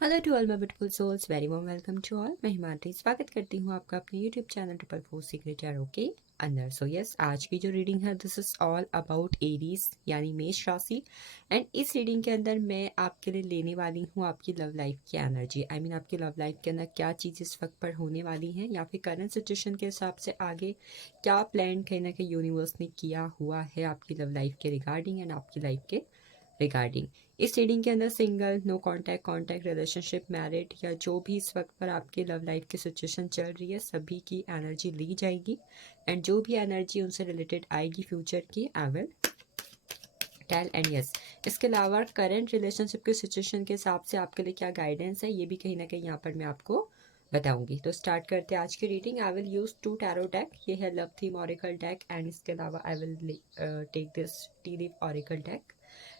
Hello to all my beautiful souls, very warm welcome to all. मैं हिमाद्री स्वागत करती हूँ आपका अपने यूट्यूब चैनल 444 सीक्रेट टैरो के अंदर। सो यस, आज की जो रीडिंग है this is all about Aries यानी मेष राशि। एंड इस रीडिंग के अंदर मैं आपके लिए लेने वाली हूँ आपकी लव लाइफ की एनर्जी। आई मीन आपकी लव लाइफ के अंदर क्या चीज़ इस वक्त पर होने वाली है, या फिर करंट सिचुएशन के हिसाब से आगे क्या प्लान कहीं ना कहीं यूनिवर्स ने किया हुआ है आपकी लव लाइफ के रिगार्डिंग एंड आपकी लाइफ के रिगार्डिंग। इस रीडिंग के अंदर single, no contact, contact, relationship, married या जो भी इस वक्त पर आपकी लव लाइफ की सिचुएशन चल रही है सभी की एनर्जी ली जाएगी। एंड जो भी एनर्जी उनसे रिलेटेड आएगी फ्यूचर की, I will tell. And yes, इसके अलावा करंट रिलेशनशिप के सिचुएशन के हिसाब से आपके लिए क्या गाइडेंस है ये भी कहीं ना कहीं यहाँ पर मैं आपको बताऊंगी। तो स्टार्ट करते हैं आज की reading. I will use 2 tarot deck. ये है love theme oracle deck and इसके अलावा I will take this tea leaf oracle deck.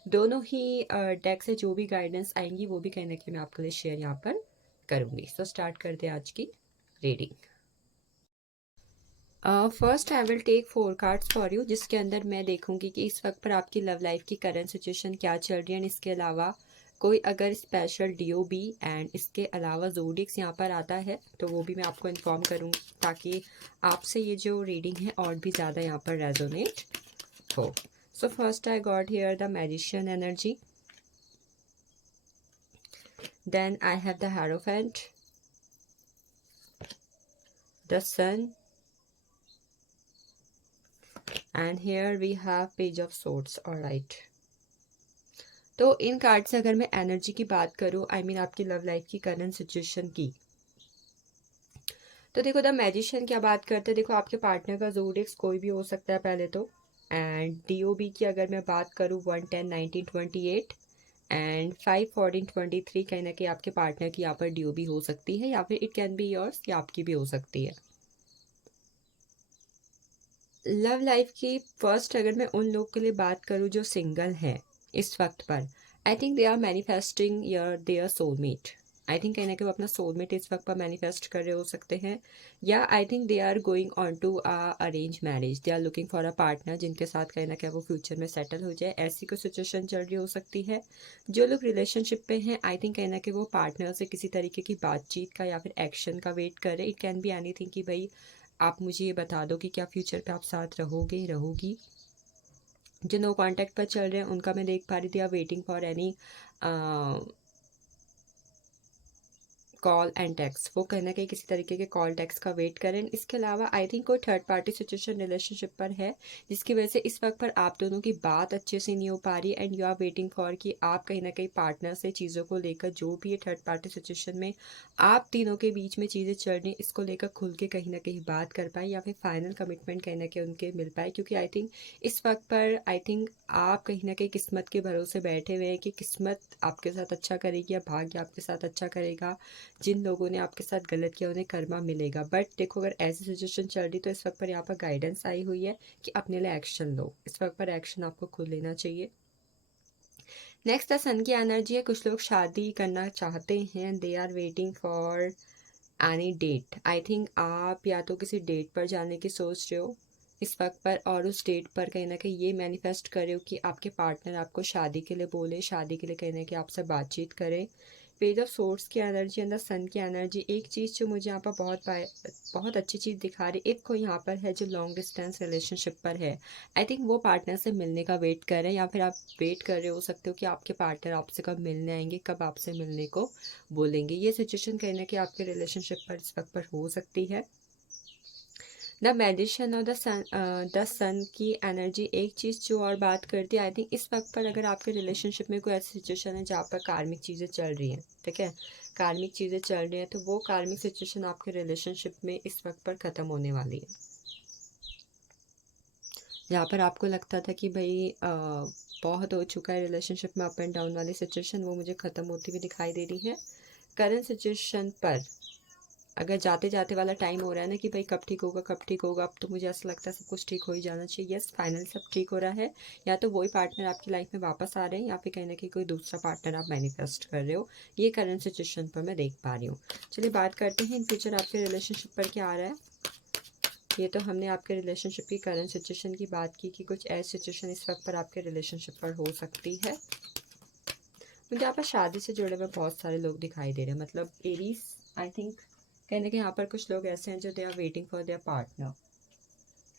दोनों ही डेक से जो भी गाइडेंस आएंगी वो भी कहीं ना कहीं मैं आपके लिए शेयर यहाँ पर करूंगी। तो स्टार्ट करते हैं आज की reading. First I will take 4 cards for you, जिसके अंदर मैं देखूंगी कि इस वक्त पर आपकी लव लाइफ की करंट सिचुएशन क्या चल रही है। एंड इसके अलावा कोई अगर स्पेशल डीओबी एंड इसके अलावा जोडिक्स यहाँ पर आता है तो वो भी मैं आपको इन्फॉर्म करूँगी, ताकि आपसे ये जो रीडिंग है और भी ज़्यादा यहाँ पर रेजोनेट हो। So first I got here the magician energy, then I have the Hierophant, the Sun, and here we have Page of Swords. Alright. तो इन कार्ड से अगर मैं एनर्जी की बात करूं, आई मीन आपकी लव लाइफ की करंट सिचुएशन की, तो देखो द मैजिशियन क्या बात करते हैं। देखो आपके पार्टनर का ज़ोडिएक्स कोई भी हो सकता है पहले तो। एंड डीओबी की अगर मैं बात करूं 1, 10, 19, 28 एंड 5, 14, 23, कहीं ना कहीं आपके पार्टनर की यहाँ पर डीओबी हो सकती है, या फिर इट कैन बी योर्स, या आपकी भी हो सकती है। लव लाइफ की फर्स्ट अगर मैं उन लोग के लिए बात करूं जो सिंगल है इस वक्त पर, I think they are manifesting your their soulmate. I think कहीं ना कहीं वो अपना सोलमेट इस वक्त पर मैनिफेस्ट कर रहे हो सकते हैं, या I think they are going on to arrange marriage. They are looking for a partner जिनके साथ कहीं ना कहीं वो फ्यूचर में सेटल हो जाए, ऐसी कोई सिचुएशन चल रही हो सकती है। जो लोग रिलेशनशिप पे हैं, आई थिंक कहीं ना कहीं वो पार्टनर से किसी तरीके की बातचीत का या फिर एक्शन का वेट कर रहे। इट कैन बी एनीथिंग कि भाई आप मुझे ये बता दो कि क्या फ्यूचर पे आप साथ रहोगे रहोगी। जो नो कांटेक्ट पर चल रहे हैं उनका मैं देख पा रही थी, आप waiting for any call and text. वो कहीं ना कहीं किसी तरीके के कॉल टेक्स्ट का वेट करें। इसके अलावा आई थिंक कोई थर्ड पार्टी सिचुएशन रिलेशनशिप पर है जिसकी वजह से इस वक्त पर आप दोनों की बात अच्छे से नहीं हो पा रही। And you are waiting for कि आप कहीं ना कहीं पार्टनर से चीज़ों को लेकर, जो भी है थर्ड पार्टी सिचुएशन में आप तीनों के बीच में चीज़ें चल रही हैं, इसको लेकर खुल के कहीं ना कहीं बात कर पाए, या फिर फाइनल कमिटमेंट कहीं ना कहीं उनके मिल पाए। क्योंकि आई थिंक इस वक्त पर आई थिंक आप कहीं ना कहीं किस्मत के भरोसे बैठे हुए हैं कि किस्मत आपके साथ अच्छा करेगी या भाग्य आपके साथ अच्छा करेगा। जिन लोगों ने आपके साथ गलत किया उन्हें कर्मा मिलेगा। बट देखो, अगर ऐसी सिचुएशन चल रही तो इस वक्त पर यहाँ पर गाइडेंस आई हुई है कि अपने लिए एक्शन लो। इस वक्त पर एक्शन आपको खुद लेना चाहिए। नेक्स्ट द सन की एनर्जी है। कुछ लोग शादी करना चाहते हैं, they are waiting for any date. I think आप या तो किसी डेट पर जाने की सोच रहे हो इस वक्त पर, और उस डेट पर कहीं ना कहीं ये मैनिफेस्ट करे हो कि आपके पार्टनर आपको शादी के लिए बोले, शादी के लिए कहीं ना कहीं आपसे बातचीत करे। पेज ऑफ सोर्स की एनर्जी एंड द सन की एनर्जी, एक चीज़ जो मुझे यहाँ पर बहुत अच्छी चीज़ दिखा रही, एक कोई यहाँ पर है जो लॉन्ग डिस्टेंस रिलेशनशिप पर है। आई थिंक वो पार्टनर से मिलने का वेट कर रहे हैं, या फिर आप वेट कर रहे हो सकते हो कि आपके पार्टनर आपसे कब मिलने आएंगे, कब आपसे मिलने को बोलेंगे। ये सिचुएशन कहीं ना कहीं आपके रिलेशनशिप पर इस वक्त पर हो सकती है। द मैजिशियन और द सन की एनर्जी, एक चीज़ जो और बात करती है, आई थिंक इस वक्त पर अगर आपके रिलेशनशिप में कोई ऐसी सिचुएशन है जहाँ पर कार्मिक चीज़ें चल रही हैं, ठीक है, कार्मिक चीज़ें चल रही हैं, तो वो कार्मिक सिचुएशन आपके रिलेशनशिप में इस वक्त पर ख़त्म होने वाली है। जहाँ पर आपको लगता था कि भाई बहुत हो चुका है रिलेशनशिप में अप एंड डाउन वाली सिचुएशन, वो मुझे ख़त्म होती हुई दिखाई दे रही है। करंट सिचुएशन पर अगर जाते जाते वाला टाइम हो रहा है ना कि भाई कब ठीक होगा कब ठीक होगा, अब तो मुझे ऐसा लगता है सब कुछ ठीक हो ही जाना चाहिए। यस, फाइनल सब ठीक हो रहा है। या तो वही पार्टनर आपकी लाइफ में वापस आ रहे हैं, या फिर कहीं ना कहीं कोई दूसरा पार्टनर आप मैनिफेस्ट कर रहे हो। ये करंट सिचुएशन पर मैं देख पा रही हूँ। चलिए बात करते हैं इन फ्यूचर आपके रिलेशनशिप पर क्या आ रहा है। ये तो हमने आपके रिलेशनशिप की करंट सिचुएशन की बात की कि कुछ ऐसी सिचुएशन इस वक्त पर आपके रिलेशनशिप पर हो सकती है। मुझे यहाँ पर शादी से जुड़े हुए बहुत सारे लोग दिखाई दे रहे हैं, मतलब एरीज। आई थिंक कहीं ना कहीं यहाँ पर कुछ लोग ऐसे हैं जो they are waiting for their partner,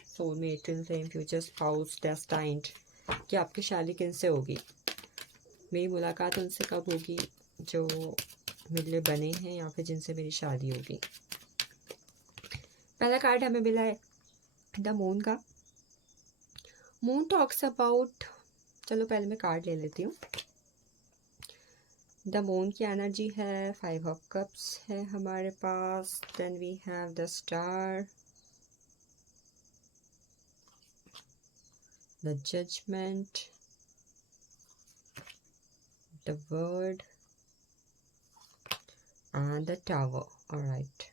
soulmate, twin flame, future spouse, destined, कि आपकी शादी किनसे होगी, मेरी मुलाकात उनसे कब होगी जो मेरे लिए बने हैं या फिर जिनसे मेरी शादी होगी। पहला कार्ड हमें मिला है द मून का। मून टॉक्स अबाउट, चलो पहले मैं कार्ड ले लेती हूँ। द मून की एनर्जी है, 5 ऑफ कप्स है हमारे पास, then we have the star, the judgment, the world and the tower. Alright,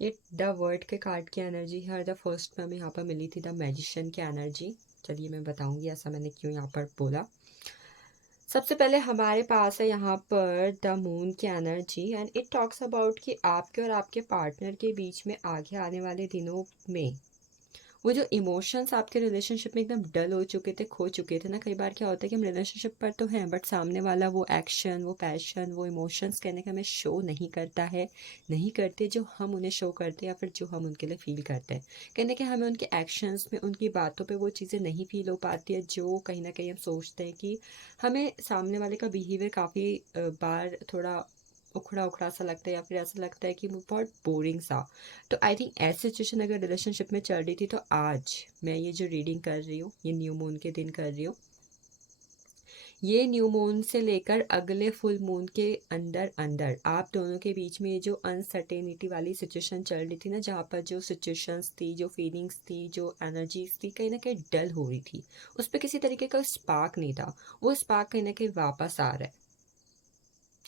ये द वर्ड के कार्ड की एनर्जी है और द फर्स्ट में हमें यहाँ पर मिली थी द मैजिशियन की एनर्जी। चलिए मैं बताऊंगी ऐसा मैंने क्यों यहाँ पर बोला। सबसे पहले हमारे पास है यहाँ पर द मून की energy and it talks about कि आपके और आपके पार्टनर के बीच में आगे आने वाले दिनों में वो जो इमोशंस आपके रिलेशनशिप में एकदम डल हो चुके थे, खो चुके थे ना। कई बार क्या होता है कि हम रिलेशनशिप पर तो हैं बट सामने वाला वो एक्शन, वो पैशन, वो इमोशंस कहने का हमें शो नहीं करता है, नहीं करते जो हम उन्हें शो करते हैं या फिर जो हम उनके लिए फील करते हैं। कहने के हमें उनके एक्शंस में, उनकी बातों पे वो चीज़ें नहीं फील हो पाती है जो कहीं ना कहीं हम सोचते हैं कि हमें सामने वाले का बिहेवियर काफ़ी बार थोड़ा उखड़ा उखड़ा सा लगता है या फिर ऐसा लगता है कि वो बहुत बोरिंग सा। तो आई थिंक ऐसी सिचुएशन अगर रिलेशनशिप में चल रही थी तो आज मैं ये जो रीडिंग कर रही हूँ ये न्यू मून के दिन कर रही हूँ। ये न्यू मून से लेकर अगले फुल मून के अंदर अंदर आप दोनों के बीच में ये जो अनसर्टेनिटी वाली सिचुएशन चल रही थी ना, जहाँ पर जो सिचुएशंस थी, जो फीलिंग्स थी, जो एनर्जीज थी, कहीं ना कहीं डल हो रही थी, उस पर किसी तरीके का स्पार्क नहीं था। वो स्पार्क कहीं ना कहीं वापस आ रहा है।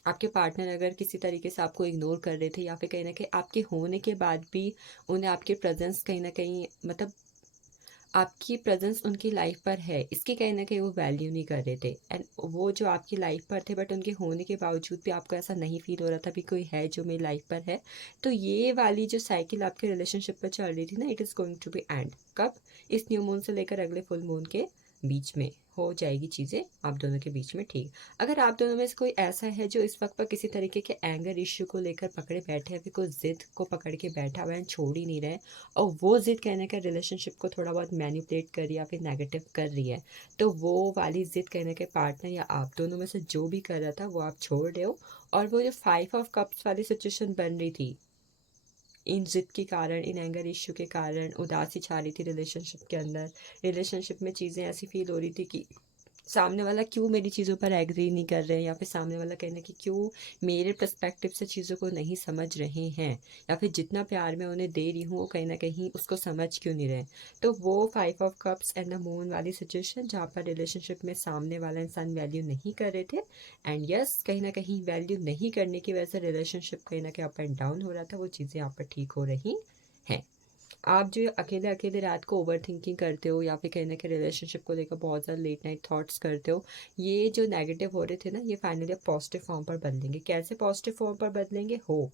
आपके पार्टनर अगर किसी तरीके से आपको इग्नोर कर रहे थे या फिर कहीं ना कहीं आपके होने के बाद भी उन्हें आपकी प्रेजेंस कहीं ना कहीं, मतलब आपकी प्रेजेंस उनकी लाइफ पर है इसकी कहीं ना कहीं वो वैल्यू नहीं कर रहे थे, एंड वो जो आपकी लाइफ पर थे बट उनके होने के बावजूद भी आपको ऐसा नहीं फील हो रहा था भी कोई है जो मेरी लाइफ पर है। तो ये वाली जो साइकिल आपके रिलेशनशिप पर चल रही थी ना, it is going to be and कब, इस न्यू मून से लेकर अगले फुल मून के बीच में हो जाएगी चीज़ें आप दोनों के बीच में ठीक। अगर आप दोनों में से कोई ऐसा है जो इस वक्त पर किसी तरीके के एंगर इश्यू को लेकर पकड़े बैठे हैं, फिर कोई जिद को पकड़ के बैठा हुआ है, छोड़ ही नहीं रहे, और वो जिद कहने का रिलेशनशिप को थोड़ा बहुत मैनिपुलेट कर रही है या फिर नेगेटिव कर रही है, तो वो वाली जिद कहने के पार्टनर या आप दोनों में से जो भी कर रहा था वो आप छोड़ रहे हो। और वो जो 5 ऑफ कप्स वाली सिचुएशन बन रही थी, इन जिद के कारण, इन एंगर इश्यू के कारण उदासी छा रही थी रिलेशनशिप के अंदर, रिलेशनशिप में चीज़ें ऐसी फील हो रही थी कि सामने वाला क्यों मेरी चीज़ों पर एग्री नहीं कर रहे हैं या फिर सामने वाला कहने कि क्यों मेरे पर्सपेक्टिव से चीज़ों को नहीं समझ रहे हैं, या फिर जितना प्यार मैं उन्हें दे रही हूँ वो कहीं ना कहीं उसको समझ क्यों नहीं रहे। तो वो 5 of cups and the moon वाली सिचुएशन जहाँ पर रिलेशनशिप में सामने वाला इंसान वैल्यू नहीं कर रहे थे, एंड यस कहीं ना कहीं वैल्यू नहीं करने की वजह से रिलेशनशिप कहीं ना कहीं अप एंड डाउन हो रहा था, वो चीज़ें यहाँ पर ठीक हो रही हैं। आप जो अकेले अकेले रात को ओवर थिंकिंग करते हो या फिर कहीं ना कहीं रिलेशनशिप को लेकर बहुत ज़्यादा लेट नाइट थॉट्स करते हो, ये जो नेगेटिव हो रहे थे ना, ये फाइनली पॉजिटिव फॉर्म पर बदलेंगे। कैसे पॉजिटिव फॉर्म पर बदलेंगे? Hope,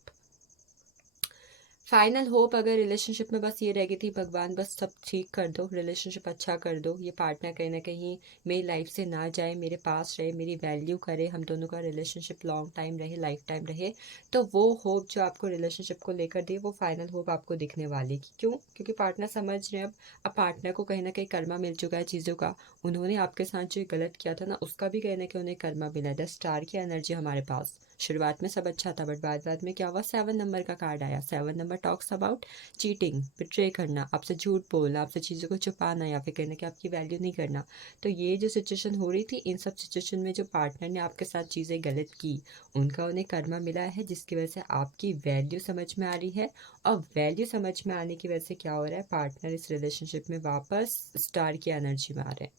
final hope. अगर रिलेशनशिप में बस ये रह गई थी भगवान बस सब ठीक कर दो, रिलेशनशिप अच्छा कर दो, ये पार्टनर कहीं ना कहीं मेरी लाइफ से ना जाए, मेरे पास रहे, मेरी वैल्यू करे, हम दोनों का रिलेशनशिप लॉन्ग टाइम रहे, लाइफ टाइम रहे, तो वो होप जो आपको रिलेशनशिप को लेकर दी वो फाइनल होप आपको दिखने वाली। क्यों? क्योंकि पार्टनर समझ रहे हैं अब पार्टनर को कहीं ना कहीं कर्मा मिल चुका है चीज़ों का, उन्होंने आपके साथ जो गलत किया था ना उसका भी कहीं ना कहीं उन्हें कर्मा मिला है। द स्टार की एनर्जी हमारे पास, शुरुआत में सब अच्छा था बट बाद बाद में क्या हुआ, 7 नंबर का कार्ड आया। 7 number talks about cheating, betray करना, आपसे झूठ बोलना, आपसे चीज़ों को छुपाना या फिर कहना कि आपकी वैल्यू नहीं करना। तो ये जो सिचुएशन हो रही थी, इन सब सिचुएशन में जो पार्टनर ने आपके साथ चीज़ें गलत की उनका उन्हें कर्मा मिला है, जिसकी वजह से आपकी वैल्यू समझ में आ रही है। और वैल्यू समझ में आने की वजह से क्या हो रहा है, पार्टनर इस रिलेशनशिप में वापस स्टार की एनर्जी में आ रहे हैं,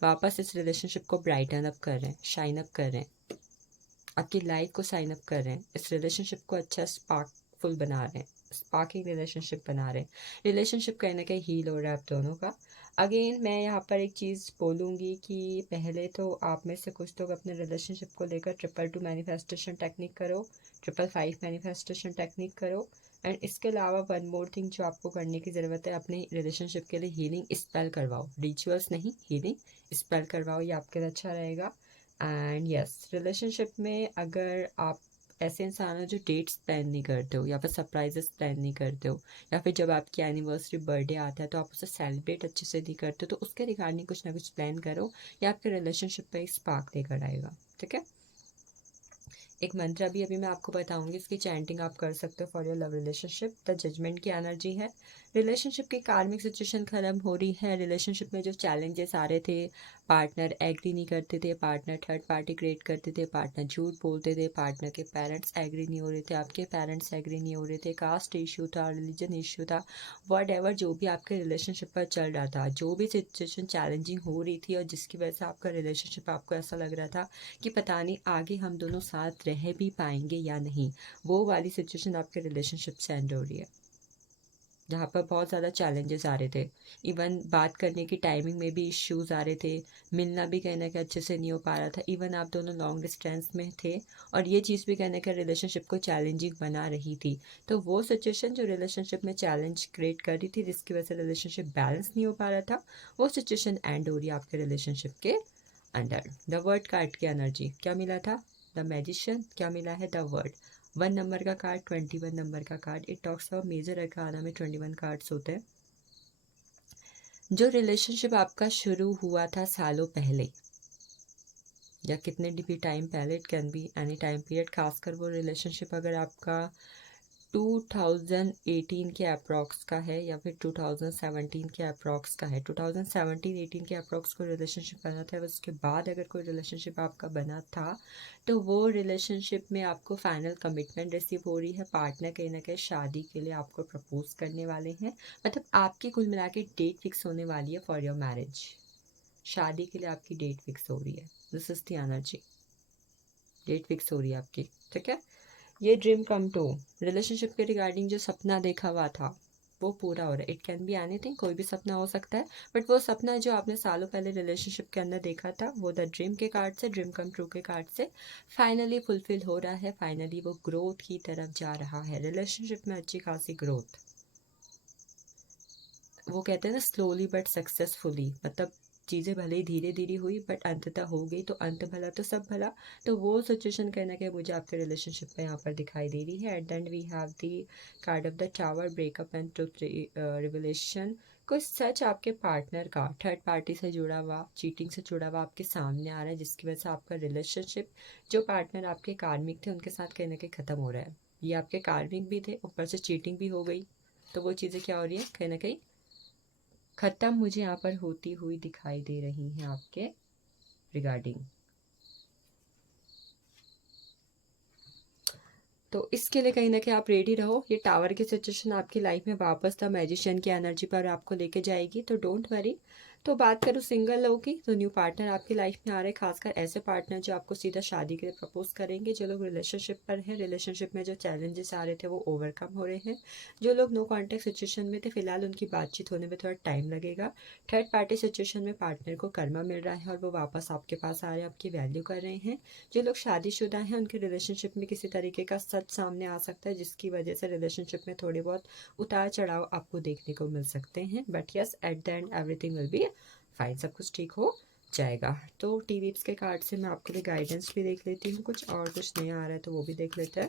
वापस इस रिलेशनशिप को ब्राइटन अप कर रहे हैं, शाइन अप कर रहे हैं, आपकी लाइफ को साइन अप कर रहे हैं, इस रिलेशनशिप को अच्छा स्पार्कफुल बना रहे हैं, स्पार्किंग रिलेशनशिप बना रहे हैं। रिलेशनशिप कहीं ना कहीं हील हो रहा है आप दोनों का। अगेन मैं यहाँ पर एक चीज़ बोलूँगी कि पहले तो आप में से कुछ लोग अपने रिलेशनशिप को लेकर 222 मैनिफेस्टेशन टेक्निक करो, 555 मैनिफेस्टेशन टेक्निक करो, एंड इसके अलावा वन मोर थिंग जो आपको करने की ज़रूरत है, अपने रिलेशनशिप के लिए हीलिंग स्पेल करवाओ, रिचुअल्स नहीं, हीलिंग स्पेल करवाओ, ये आपके लिए अच्छा रहेगा। एंड यस, रिलेशनशिप में अगर आप ऐसे इंसान हो जो डेट्स प्लान नहीं करते हो, या फिर सरप्राइजेस प्लान नहीं करते हो, या फिर जब आपकी एनिवर्सरी बर्थडे आता है तो आप उसे सेलिब्रेट अच्छे से नहीं करते हो, तो उसके रिगार्डिंग कुछ ना कुछ प्लान करो, या आपके रिलेशनशिप पे स्पार्क लेकर आएगा। ठीक है। एक मंत्र अभी मैं आपको बताऊंगी, इसकी चैंटिंग आप कर सकते हो for your love relationship. The judgement की एनर्जी है, रिलेशनशिप की कार्मिक सिचुएशन खत्म हो रही है। रिलेशनशिप में जो चैलेंजेस आ रहे थे, पार्टनर एग्री नहीं करते थे, पार्टनर थर्ड पार्टी क्रिएट करते थे, पार्टनर झूठ बोलते थे, पार्टनर के पेरेंट्स एग्री नहीं हो रहे थे, आपके पेरेंट्स एग्री नहीं हो रहे थे, कास्ट इशू था, रिलीजन इशू था, वट एवर जो भी आपके रिलेशनशिप पर चल रहा था, जो भी सिचुएशन चैलेंजिंग हो रही थी और जिसकी वजह से आपका रिलेशनशिप आपको ऐसा लग रहा था कि पता नहीं आगे हम दोनों साथ रह भी पाएंगे या नहीं, वो वाली सिचुएशन आपके रिलेशनशिप से एंड हो रही है, जहाँ पर बहुत ज़्यादा चैलेंजेस आ रहे थे। इवन बात करने की टाइमिंग में भी इश्यूज आ रहे थे, मिलना भी कहने के अच्छे से नहीं हो पा रहा था, इवन आप दोनों लॉन्ग डिस्टेंस में थे, और ये चीज़ भी कहने के रिलेशनशिप को चैलेंजिंग बना रही थी। तो वो सिचुएशन जो रिलेशनशिप में चैलेंज क्रिएट कर रही थी, जिसकी वजह से रिलेशनशिप बैलेंस नहीं हो पा रहा था, वो सिचुएशन एंड हो रही है आपके रिलेशनशिप के अंडर। द वर्ड कार्ड की एनर्जी क्या मिला था? The magician. क्या मिला है? The world. 1 नंबर का कार्ड, 21 नंबर का card. It talks about major arcana में 21 कार्ड्स होते हैं। जो रिलेशनशिप आपका शुरू हुआ था सालों पहले, या कितने भी टाइम पहले, it can be any time period, खासकर वो रिलेशनशिप अगर आपका 2018 के अप्रॉक्स का है या फिर 2017 के अप्रॉक्स का है, 2017-18 के अप्रॉक्स कोई रिलेशनशिप बना था, उसके बाद अगर कोई रिलेशनशिप आपका बना था, तो वो रिलेशनशिप में आपको फाइनल कमिटमेंट रिसीव हो रही है। पार्टनर कहीं ना कहीं शादी के लिए आपको प्रपोज करने वाले हैं, मतलब आपकी कुल मिला के डेट फिक्स होने वाली है फॉर योर मैरिज। शादी के लिए आपकी डेट फिक्स हो रही है, this is the energy, date fix हो रही है आपकी। ठीक है। ये ड्रीम कम टू, रिलेशनशिप के रिगार्डिंग जो सपना देखा हुआ था वो पूरा हो रहा है। इट कैन बी एनीथिंग, कोई भी सपना हो सकता है, बट वो सपना जो आपने सालों पहले रिलेशनशिप के अंदर देखा था, वो द ड्रीम के कार्ड से, ड्रीम कम ट्रू के कार्ड से फाइनली फुलफिल हो रहा है। फाइनली वो ग्रोथ की तरफ जा रहा है, रिलेशनशिप में अच्छी खासी ग्रोथ। वो कहते हैं ना, स्लोली बट सक्सेसफुली, मतलब चीज़ें भले ही धीरे धीरे हुई बट अंततः हो गई, तो अंत भला तो सब भला। तो वो सिचुएशन कहना कि मुझे आपके रिलेशनशिप में यहाँ पर दिखाई दे रही है। At the end we have the card of the tower, breakup and truth revelation. कोई सच आपके पार्टनर का थर्ड पार्टी से जुड़ा हुआ, चीटिंग से जुड़ा हुआ आपके सामने आ रहा है, जिसकी वजह से आपका रिलेशनशिप, जो पार्टनर आपके कार्मिक थे उनके साथ कहीं ना कहीं ख़त्म हो रहा है। ये आपके कार्मिक भी थे, ऊपर से चीटिंग भी हो गई, तो वो चीज़ें क्या हो रही है, कहीं ना कहीं खत्म मुझे यहाँ पर होती हुई दिखाई दे रही हैं आपके रिगार्डिंग। तो इसके लिए कहीं ना कहीं आप रेडी रहो। ये टावर की सिचुएशन आपकी लाइफ में वापस द मैजिशियन की एनर्जी पर आपको लेके जाएगी, तो डोंट वरी। तो बात करूँ सिंगल लोगों की, तो न्यू पार्टनर आपकी लाइफ में आ रहे हैं, खासकर ऐसे पार्टनर जो आपको सीधा शादी के लिए प्रपोज करेंगे। जो लोग रिलेशनशिप पर हैं, रिलेशनशिप में जो चैलेंजेस आ रहे थे वो ओवरकम हो रहे हैं। जो लोग नो कॉन्टैक्ट सिचुएशन में थे, फिलहाल उनकी बातचीत होने में थोड़ा टाइम लगेगा। थर्ड पार्टी सिचुएशन में पार्टनर को कर्मा मिल रहा है और वो वापस आपके पास आ रहे हैं, आपकी वैल्यू कर रहे हैं। जो लोग शादीशुदा हैं, उनके रिलेशनशिप में किसी तरीके का सच सामने आ सकता है, जिसकी वजह से रिलेशनशिप में थोड़े बहुत उतार चढ़ाव आपको देखने को मिल सकते हैं, but yes eight the and everything will be fine, सब कुछ ठीक हो जाएगा। तो टीवीप्स के कार्ड से मैं आपके लिए गाइडेंस भी देख लेती हूँ कुछ, और कुछ नया आ रहा है तो वो भी देख लेते हैं।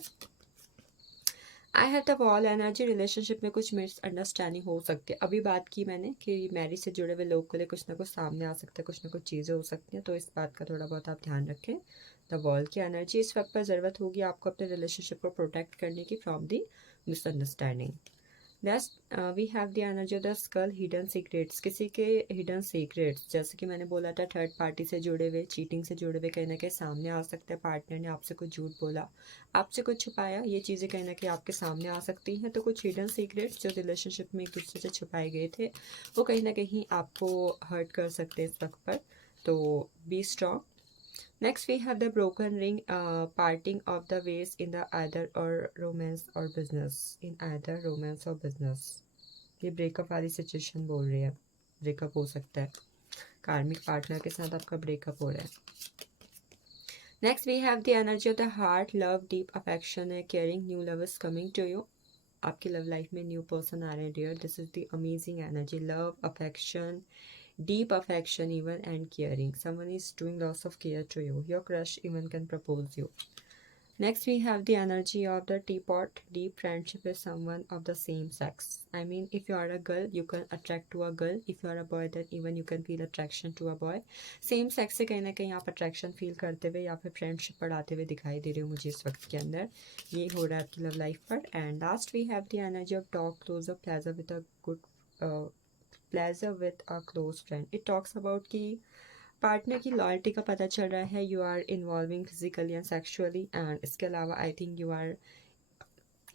I have the wall energy, relationship में कुछ मिसअंडरस्टैंडिंग हो सकती है। अभी बात की मैंने कि मैरिज से जुड़े हुए लोग के लिए कुछ ना कुछ सामने आ सकता है, कुछ ना कुछ चीज़ें हो सकती हैं, तो इस बात का थोड़ा बहुत आप ध्यान रखें। द वॉल की एनर्जी, इस वक्त पर ज़रूरत होगी आपको अपने रिलेशनशिप को प्रोटेक्ट करने की from the misunderstanding. Next we have the energy of the skull, hidden secrets, किसी के हिडन सीक्रेट्स, जैसे कि मैंने बोला था थर्ड पार्टी से जुड़े हुए, चीटिंग से जुड़े हुए कहीं ना कहीं सामने आ सकते हैं। पार्टनर ने आपसे कुछ झूठ बोला, आपसे कुछ छुपाया, ये चीज़ें कहीं ना कहीं आपके सामने आ सकती हैं। तो कुछ हिडन सीक्रेट्स जो रिलेशनशिप में एक दूसरे से छुपाए गए थे, वो कहीं ना कहीं आपको हर्ट कर सकते हैं इस वक्त पर, तो be strong. Next, we have the broken ring, parting of the ways in the either or romance or business. In either romance or business. ये ब्रेकअप वाली सिचुएशन बोल रही है, ब्रेकअप हो सकता है, कार्मिक पार्टनर के साथ आपका ब्रेकअप हो रहा है। Next we have the energy of the heart, love, deep affection है, caring, new love is coming to you. आपकी लव लाइफ में न्यू पर्सन आ रहे हैं dear, this is the amazing energy, love, affection, deep affection even and caring. Someone is doing lots of care to you. Your crush even can propose you. Next, we have the energy of the teapot. Deep friendship with someone of the same sex. I mean, if you are a girl, you can attract to a girl. If you are a boy, then even you can feel attraction to a boy. Same sex से कहीं ना कहीं आप attraction feel करते हुए या फिर friendship बढ़ाते हुए दिखाई दे रहे हो मुझे इस वक्त के अंदर. ये हो रहा है आपकी लव लाइफ पर. And last we have the energy of talk close up pleasure with a good pleasure with a close friend. It talks about कि पार्टनर की लॉयल्टी का पता चल रहा है. You are involving physically and sexually. And इसके अलावा I think you are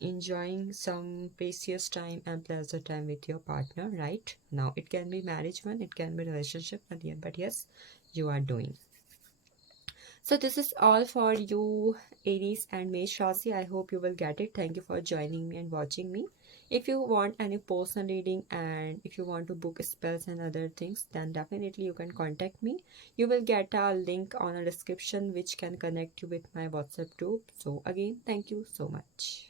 enjoying some precious time and pleasure time with your partner. Right now it can be marriage one, it can be relationship, but yes, you are doing. So this is all for you, Aries and Mesh Rasi. I hope you will get it. Thank you for joining me and watching me. If you want any personal reading and if you want to book spells and other things, then definitely you can contact me. You will get a link on a description which can connect you with my WhatsApp group. So again, thank you so much.